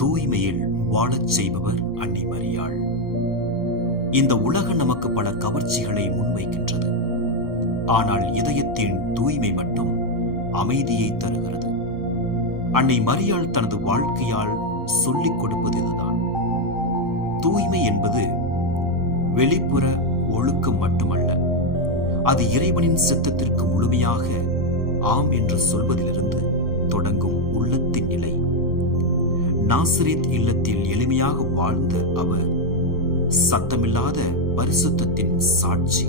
தூய்மையில் வாழச் செய்பவர் அன்னை மரியாள். இந்த உலகம் நமக்கு பல கவர்ச்சிகளை முன்வைக்கின்றது. ஆனால் இதயத்தின் தூய்மை மட்டும் அமைதியை தருகிறது. அன்னை மரியாள் தனது வாழ்க்கையால் சொல்லிக் கொடுப்பது இதுதான். தூய்மை என்பது வெளிப்புற ஒழுக்கம் மட்டுமல்ல, அது இறைவனின் சித்தத்திற்கு முழுமையாக ஆம் என்று சொல்வதிலிருந்து தொடங்கும் உள்ளத்தின் நிலை. நாசரேத் இல்லத்தில் எளிமையாக வாழ்ந்த அவர் சத்தமில்லாத பரிசுத்தத்தின் சாட்சி.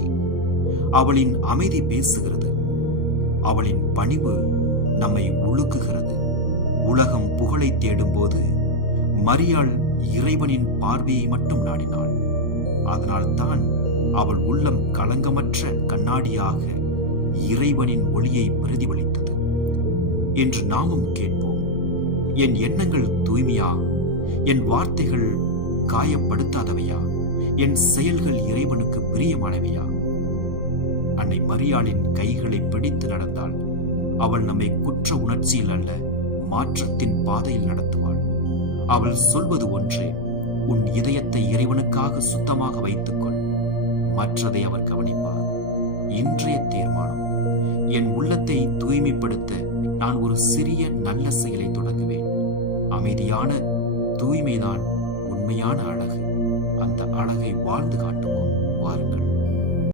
அவளின் அமைதி பேசுகிறது, அவளின் பணிவு நம்மை உழுக்குகிறது. உலகம் புகழை தேடும்போது மரியாள் இறைவனின் பார்வையை மட்டும் நாடினாள். அதனால்தான் அவள் உள்ளம் களங்கமற்ற கண்ணாடியாக இறைவனின் ஒளியை பிரதிபலித்தது. என்று நாமும் கேட்போம், என் எண்ணங்கள் தூய்மையா? என் வார்த்தைகள் காயப்படுத்தாதவையா? என் செயல்கள் இறைவனுக்கு பிரியமானவையா? அன்னை மரியாளின் கைகளை பிடித்து நடந்தால் அவள் நம்மை குற்ற உணர்ச்சியில் அல்ல, மாற்றத்தின் பாதையில் நடத்துவாள். அவள் சொல்வது ஒன்றே, உன் இதயத்தை இறைவனுக்காக சுத்தமாக வைத்துக்கொள், மற்றதை அவர் கவனிப்பார். இன்றைய தீர்மானம், என் உள்ளத்தை தூய்மைப்படுத்த நான் ஒரு சிறிய நல்ல செயலை தொடங்குவேன். அமைதியான தூய்மைதான் உண்மையான அழகு. அந்த அழகை வாழ்ந்து காட்டுவோம். வாருங்கள்.